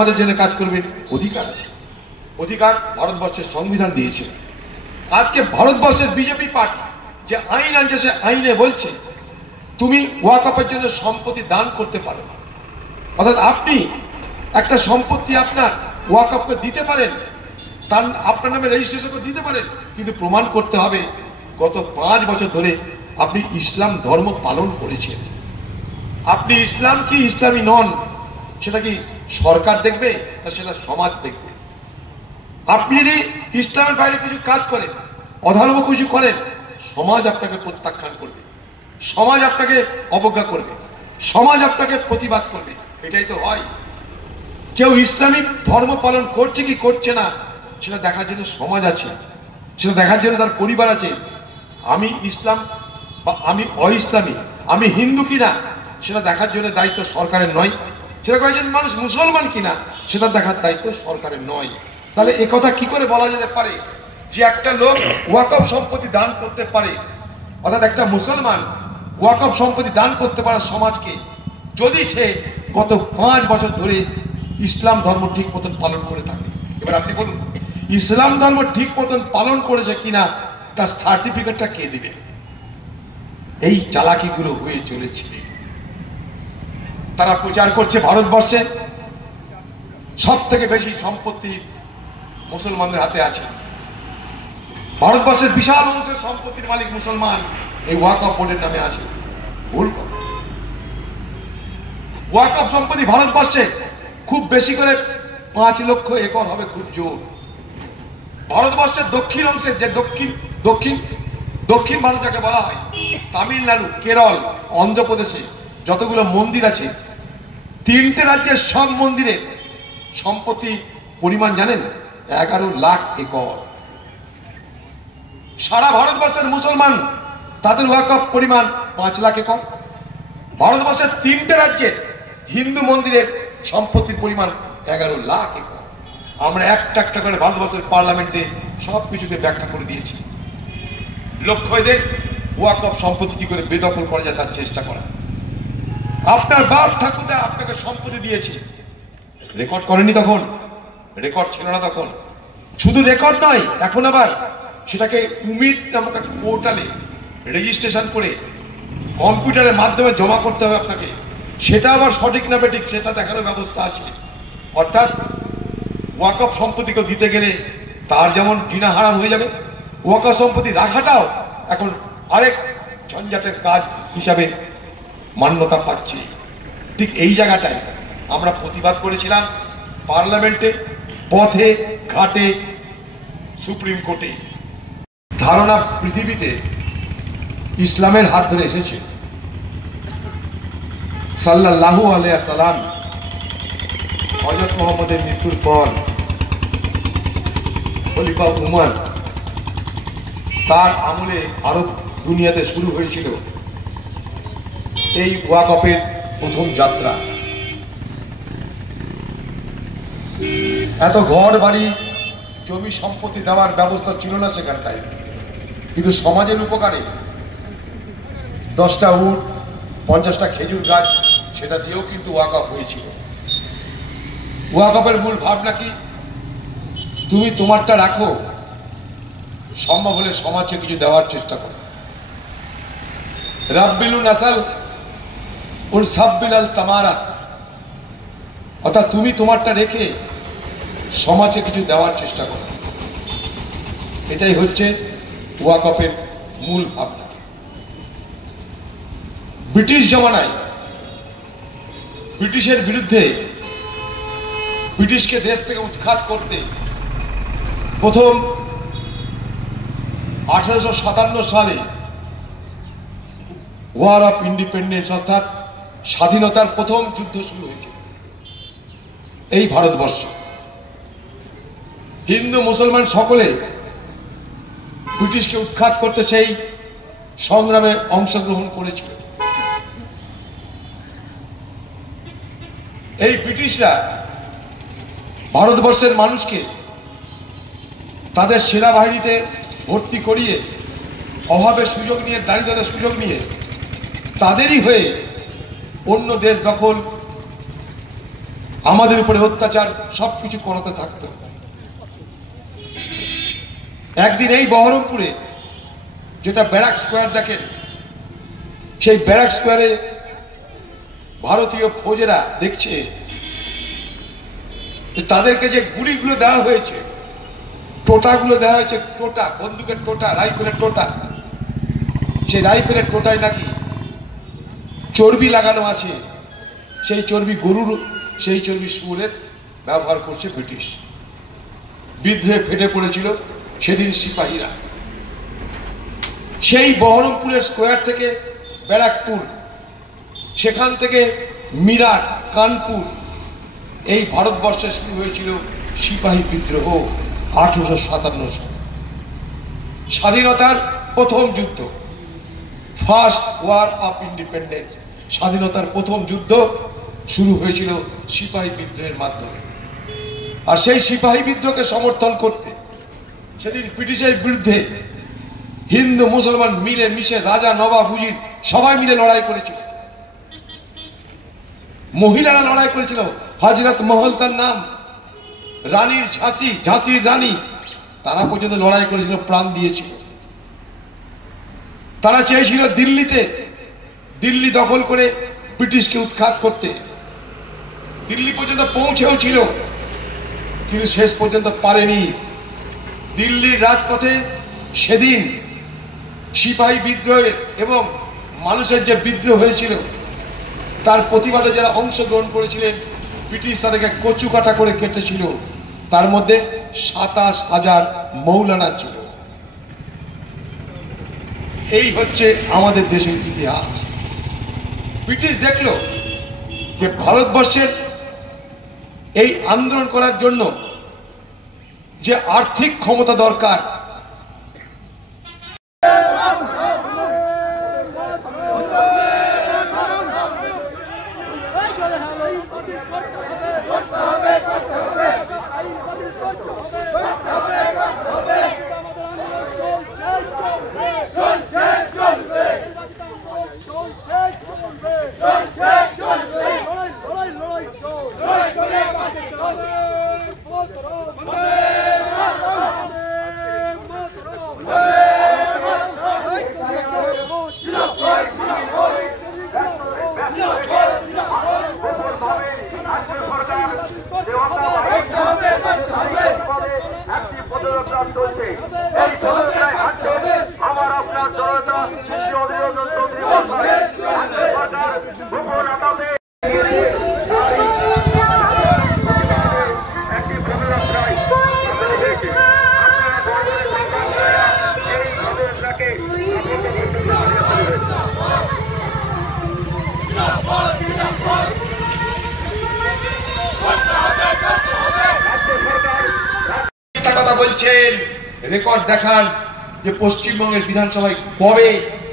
সমাজের জন্য কাজ করবে, অধিকার আছে। অধিকার ভারতবর্ষের সংবিধান দিয়েছে। আজকে ভারতবর্ষের বিজেপি পার্টি যে আইন আনছে, সে আইনে বলছে তুমি ওয়াকফের জন্য সম্পত্তি দান করতে পারো। অর্থাৎ আপনি একটা সম্পত্তি আপনার ওয়াকফকে দিতে পারেন, তার আপনার নামে রেজিস্ট্রেশন করে দিতে পারেন, কিন্তু প্রমাণ করতে হবে গত 5 বছর ধরে আপনি ইসলাম ধর্ম পালন করেছেন। আপনি ইসলাম কি ইসলামী নন সেটা কি সরকার দেখবে না সেটা সমাজ দেখবে? আপনি যদি ইসলামের বাইরে কিছু কাজ করেন, অধর্ম কিছু করেন, সমাজ আপনাকে প্রত্যাখ্যান করবে, সমাজ আপনাকে অবজ্ঞা করবে, সমাজ আপনাকে প্রতিবাদ করবে। এটাই তো হয়। কেউ ইসলামিক ধর্ম পালন করছে কি করছে না সেটা দেখার জন্য সমাজ আছে, সেটা দেখার জন্য তার পরিবার আছে। আমি ইসলাম বা আমি অইসলামী, আমি হিন্দু কিনা সেটা দেখার জন্য দায়িত্ব সরকারের নয়। সেটা কয়েকজন মানুষ মুসলমান কিনা সেটা দেখার দায়িত্ব সরকারের নয়। তাহলে একথা কি করে বলা যেতে পারে যে একটা লোক ওয়াকফ সম্পত্তি দান করতে পারে, অর্থাৎ একটা মুসলমান ওয়াকফ সম্পত্তি দান করতে পারে সমাজকে, যদি সে গত 5 বছর ধরে ইসলাম ধর্ম ঠিক মতন পালন করে থাকে? এবার আপনি বলুন, ইসলাম ধর্ম ঠিক মতন পালন করেছে কিনা তার সার্টিফিকেটটা কে দিবে? এই চালাকিগুলো হয়ে চলেছে। তারা প্রচার করছে ভারতবর্ষে সব থেকে বেশি সম্পত্তি মুসলমানদের হাতে আছে। ভারতবর্ষের বিশাল অংশের সম্পত্তির মালিক মুসলমান এই ওয়াকফ বোর্ডের নামে আছে। ভুল কথা। ওয়াকফ সম্পত্তি ভারতবর্ষে খুব বেশি করে 5 লক্ষ একর হবে, খুব জোর। ভারতবর্ষের দক্ষিণ অংশে যে দক্ষিণ ভারত যাকে বলা হয়, তামিলনাড়ু, কেরল, অন্ধ্রপ্রদেশে যতগুলো মন্দির আছে, 3টে রাজ্যের সব মন্দিরের সম্পত্তি পরিমাণ জানেন? 11 লাখ একর। সারা ভারতবর্ষের মুসলমান তাদের ওয়াকফ পরিমাণ 5 লাখ একর। ভারতবর্ষের 3টে রাজ্যের হিন্দু মন্দিরের সম্পত্তির পরিমাণ 11 লাখ একর। আমরা একটা করে ভারতবর্ষের পার্লামেন্টে সবকিছুকে ব্যাখ্যা করে দিয়েছি। লক্ষ্য এদের ওয়াকফ সম্পত্তি কি করে বেদখল করা যায় তার চেষ্টা করা। আপনার বাপ ঠাকুরদা আপনাকে সম্পত্তি দিয়েছে, রেকর্ড করেনি তখন, রেকর্ড ছিল না তখন। শুধু রেকর্ড নয়, এখন আবার সেটাকে উমিদ নামক একটা পোর্টালে রেজিস্ট্রেশন করে কম্পিউটারের মাধ্যমে জমা করতে হবে আপনাকে। সেটা আবার সঠিক না বেঠিক সেটা দেখানোর ব্যবস্থা আছে। অর্থাৎ ওয়াকফ সম্পত্তিকে দিতে গেলে তার যেমন জিনা হারাম হয়ে যাবে, ওয়াকফ সম্পত্তি রাখাটাও এখন আরেক ঝঞ্ঝাটের কাজ হিসাবে মান্যতা পাচ্ছে। ঠিক এই জায়গাটায় আমরা প্রতিবাদ করেছিলাম পার্লামেন্টে, পথে ঘাটে, সুপ্রিম কোর্টে। ধারণা পৃথিবীতে ইসলামের হাত ধরে এসেছে। সাল্লাল্লাহু আলাইহি সাল্লাম হযরত মুহাম্মদের মৃত্যুর পর খলিফা উমর, তার আমলে ভারত দুনিয়াতে শুরু হয়েছিল এই ওয়াকফের প্রথম যাত্রা। এত ঘর বাড়ি জমি সম্পত্তি দেওয়ার ব্যবস্থা ছিল না সেখানটায়, কিন্তু সমাজের উপকারে 10টা উট, 50টা খেজুর গাছ, সেটা দিয়েও কিন্তু ওয়াকফ হয়েছিল। ওয়াকফের মূল ভাবনা কি? তুমি তোমারটা রাখো, সম্ভব হলে সমাজকে কিছু দেওয়ার চেষ্টা করো। রাব্বিলু নাসাল উল সাব্বিলাল তামারা, অর্থাৎ তুমি তোমারটা রেখে সমাজে কিছু দেওয়ার চেষ্টা করো। এটাই হচ্ছে ওয়াকফের মূল ভাবনা। ব্রিটিশ জমানায় ব্রিটিশের বিরুদ্ধে, ব্রিটিশকে দেশ থেকে উৎখাত করতে প্রথম 1857 সালে ওয়ার অফ ইন্ডিপেন্ডেন্স, অর্থাৎ স্বাধীনতার প্রথম যুদ্ধ শুরু হয়েছিল এই ভারতবর্ষ। হিন্দু মুসলমান সকলে ব্রিটিশকে উৎখাত করতে সেই সংগ্রামে অংশগ্রহণ করেছিল। এই ব্রিটিশরা ভারতবর্ষের মানুষকে তাদের সেনাবাহিনীতে ভর্তি করিয়ে, অভাবের সুযোগ নিয়ে, দারিদ্রতার সুযোগ নিয়ে তাদেরই হয়ে অন্য দেশ দখল, আমাদের উপরে অত্যাচার সবকিছু করাতে থাকতো। একদিন এই বহরমপুরে যেটা ব্যারাক স্কোয়ার দেখেন, সেই ব্যারাক স্কোয়ারে ভারতীয় ফৌজেরা দেখছে তাদেরকে যে গুলিগুলো দেওয়া হয়েছে, টোটাগুলো দেওয়া হয়েছে, টোটা, বন্দুকের টোটা, রাইফেলের টোটা, সেই রাইফেলের টোটায় নাকি চর্বি লাগানো আছে। সেই চর্বি গরুর, সেই চর্বি শুয়োরের ব্যবহার করছে ব্রিটিশ। বিদ্রোহে ফেটে পড়েছিল সেদিন সিপাহীরা। সেই বহরমপুরের স্কোয়ার থেকে ব্যারাকপুর, সেখান থেকে মিরাট, কানপুর, এই ভারতবর্ষে শুরু হয়েছিল সিপাহী বিদ্রোহ 1857 সালে। স্বাধীনতার প্রথম যুদ্ধ, ফার্স্ট ওয়ার অফ ইন্ডিপেন্ডেন্স, স্বাধীনতার প্রথম যুদ্ধ শুরু হয়েছিল সিপাহী বিদ্রোহের মাধ্যমে। আর সেই সিপাহী বিদ্রোহকে সমর্থন করতে সেদিন ব্রিটিশের বিরুদ্ধে হিন্দু মুসলমান মিলে মিশে, রাজা নবাব উজির সবাই মিলে লড়াই করেছিল। মহিলারা লড়াই করেছিল। হযরত মহল তার নাম, রানীর ঝাঁসি, ঝাঁসির রানী, তারা পর্যন্ত লড়াই করেছিল, প্রাণ দিয়েছিল। তারা চেয়েছিল দিল্লিতে, দিল্লি দখল করে ব্রিটিশকে উৎখাত করতে। দিল্লি পর্যন্ত পৌঁছেও ছিল, কিন্তু শেষ পর্যন্ত পারেনি। দিল্লির রাজপথে সেদিন সিপাহী বিদ্রোহের এবং মানুষের যে বিদ্রোহ হয়েছিল তার প্রতিবাদে যারা অংশগ্রহণ করেছিলেন, ব্রিটিশ তাদেরকে কচু কাটা করে কেটেছিল। তার মধ্যে 27,000 মৌলানা ছিল। এই হচ্ছে আমাদের দেশের ইতিহাস। ব্রিটিশ দেখলো যে ভারতবর্ষের এই আন্দোলন করার জন্য যে আর্থিক ক্ষমতা দরকার, বলছেন, রেকর্ড দেখান যে পশ্চিমবঙ্গের বিধানসভায় কবে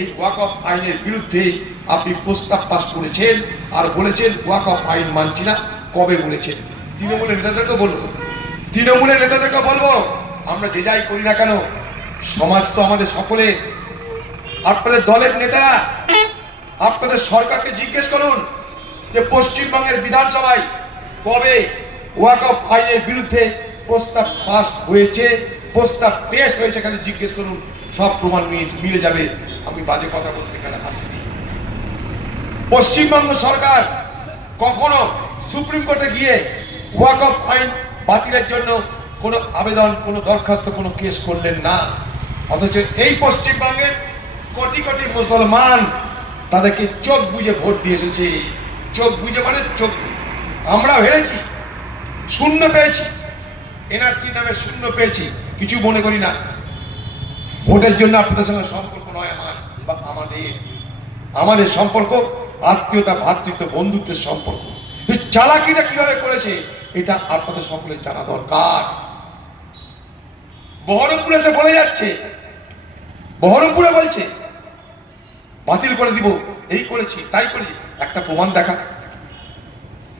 এই ওয়াকফ আইনের বিরুদ্ধে আপনি প্রস্তাব পাস করেছেন আর বলেছেন ওয়াকফ আইন মানছি না, কবে বলেছেন? তৃণমূলের নেতাদেরকে বলবো, তৃণমূলের নেতাদেরকে বলবো, আমরা যে যাই করি না কেন, সমাজ তো আমাদের সকলে। আপনাদের দলের নেতারা আপনাদের সরকারকে জিজ্ঞেস করুন যে পশ্চিমবঙ্গের বিধানসভায় কবে ওয়াকফ আইনের বিরুদ্ধে প্রস্তাব পাস হয়েছে, প্রস্তাব পেশ হয়েছে, খালি জিজ্ঞেস করুন, সব প্রমাণ মিলে যাবে। আমি বাজে কথা বলতে এখানে আসিনি। পশ্চিমবঙ্গ সরকার কখনো সুপ্রিম কোর্টে গিয়ে ওয়াকফ আইন বাতিলের জন্য কোনো আবেদন, কোনো দরখাস্ত, কোনো কেস করলেন না। অথচ এই পশ্চিমবঙ্গের কোটি কোটি মুসলমান তাদেরকে চোখ বুঝে ভোট দিয়ে এসেছে। চোখ বুঝে মানে চোখ, আমরা ভেবেছি শূন্য পেয়েছি, এনআরসি নামে শূন্য পেয়েছি, কিছু মনে করি না। ভোটের জন্য আপনাদের সঙ্গে সম্পর্ক নয় আমার বা আমাদের সম্পর্ক আত্মীয়তা, ভ্রাতৃত্ব, বন্ধুত্বের সম্পর্ক। চালাকিটা কিভাবে করেছে এটা আপনাদের সকলের জানা দরকার। বহরমপুরে এসে বলে যাচ্ছে, বহরমপুরে বলছে বাতিল করে দিব, এই করেছি তাই করেছি, একটা প্রমাণ দেখা।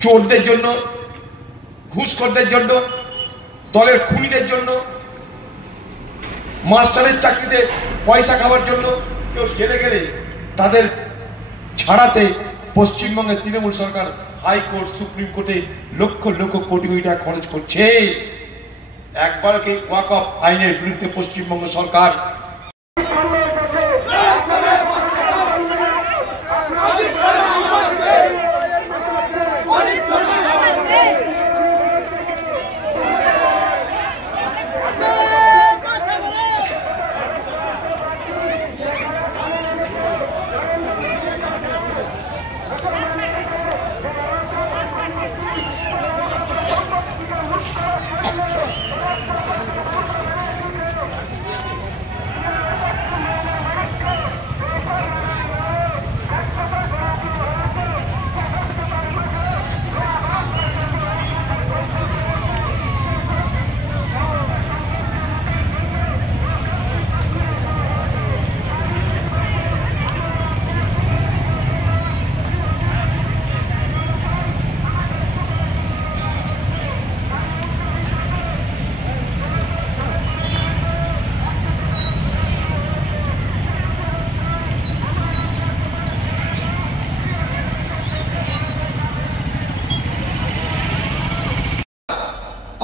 চোরদের জন্য, ঘুষখোরদের জন্য, দলের খুনিদের জন্য, মাস্টারের চাকরিতে পয়সা খাওয়ার জন্য কেউ জেলে গেলে তাদের ছাড়াতে পশ্চিমবঙ্গের তৃণমূল সরকার হাইকোর্ট সুপ্রিম কোর্টে লক্ষ লক্ষ কোটি কোটি টাকা খরচ করছে। একবার কি ওয়াকফ আইনের বিরুদ্ধে পশ্চিমবঙ্গ সরকার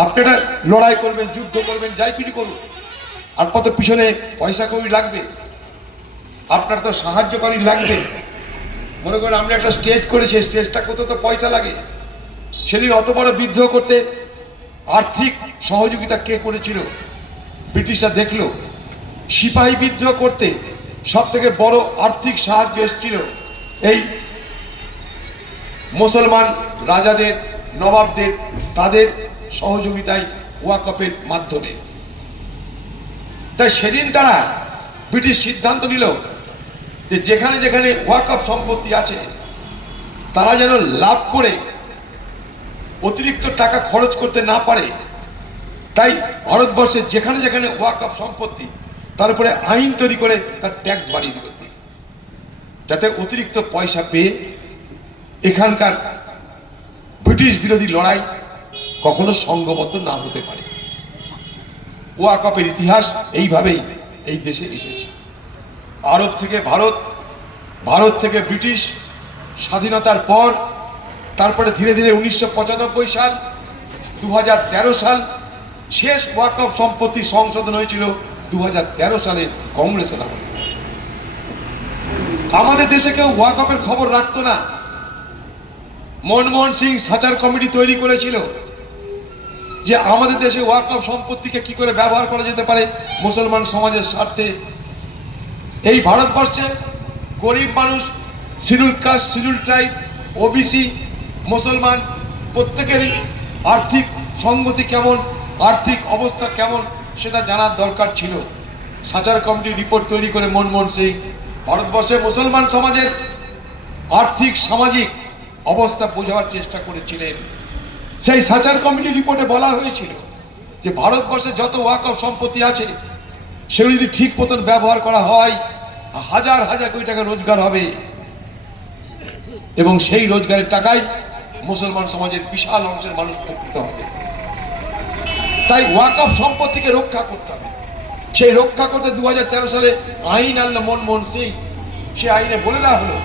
আপনারা লড়াই করবেন, যুদ্ধ করবেন, যাই কিছু করুন, আর কত পিছনে পয়সা কড়ি লাগবে, আপনার তো সাহায্যকারী লাগবে। মনে করেন আমরা একটা স্টেজ করেছি, স্টেজটা কত তো পয়সা লাগে। সেদিন অত বড় বিদ্রোহ করতে আর্থিক সহযোগিতা কে করেছিল? ব্রিটিশরা দেখলো। সিপাহী বিদ্রোহ করতে সব থেকে বড় আর্থিক সাহায্য এসেছিল এই মুসলমান রাজাদের, নবাবদের, তাদের সহযোগিতায় ওয়াকফের মাধ্যমে। তাই সেদিন তারা ব্রিটিশ সিদ্ধান্ত নিল যে যেখানে যেখানে ওয়াকফ সম্পত্তি আছে তারা যেন লাভ করে অতিরিক্ত টাকা খরচ করতে না পারে। তাই ভারতবর্ষে যেখানে যেখানে ওয়াকফ সম্পত্তি তার উপরে আইন তৈরি করে তার ট্যাক্স বাড়িয়ে দিল, যাতে অতিরিক্ত পয়সা পেয়ে এখানকার ব্রিটিশ বিরোধী লড়াই কখনো সংঘবদ্ধ না হতে পারে। ওয়াকফের ইতিহাস এইভাবেই এই দেশে এসেছে। আরব থেকে ভারত, ভারত থেকে ব্রিটিশ, স্বাধীনতার পর তারপরে ধীরে ধীরে 1995 সাল, 2013 সাল শেষ ওয়াকফ সম্পত্তি সংশোধন হয়েছিল 2013 সালে কংগ্রেসের আমলে। আমাদের দেশে কেউ ওয়াকফের খবর রাখতো না। মনমোহন সিং সাচার কমিটি তৈরি করেছিল যে আমাদের দেশে ওয়াকফ সম্পত্তিকে কি করে ব্যবহার করা যেতে পারে মুসলমান সমাজের স্বার্থে। এই ভারতবর্ষে গরিব মানুষ, schedule caste, schedule tribe, OBC, মুসলমান প্রত্যেকেরই আর্থিক সংগতি কেমন, আর্থিক অবস্থা কেমন সেটা জানার দরকার ছিল। সাচার কমিটির রিপোর্ট তৈরি করে মনমোহন সিং ভারতবর্ষে মুসলমান সমাজের আর্থিক সামাজিক অবস্থা বোঝাবার চেষ্টা করেছিলেন। সেই সাচার কমিটির রিপোর্টে বলা হয়েছিল যে ভারতবর্ষে যত ওয়াকফ সম্পত্তি আছে সেগুলো যদি ঠিক মতন ব্যবহার করা হয় হাজার হাজার কোটি টাকা রোজগার হবে, এবং সেই রোজগারের টাকায় মুসলমান সমাজের বিশাল অংশের মানুষ উপকৃত হবে। তাই ওয়াকফ সম্পত্তিকে রক্ষা করতে হবে। সেই রক্ষা করতে 2013 সালে আইন আনলো মনমোহন সিং। সে আইনে বলে দেওয়া হলো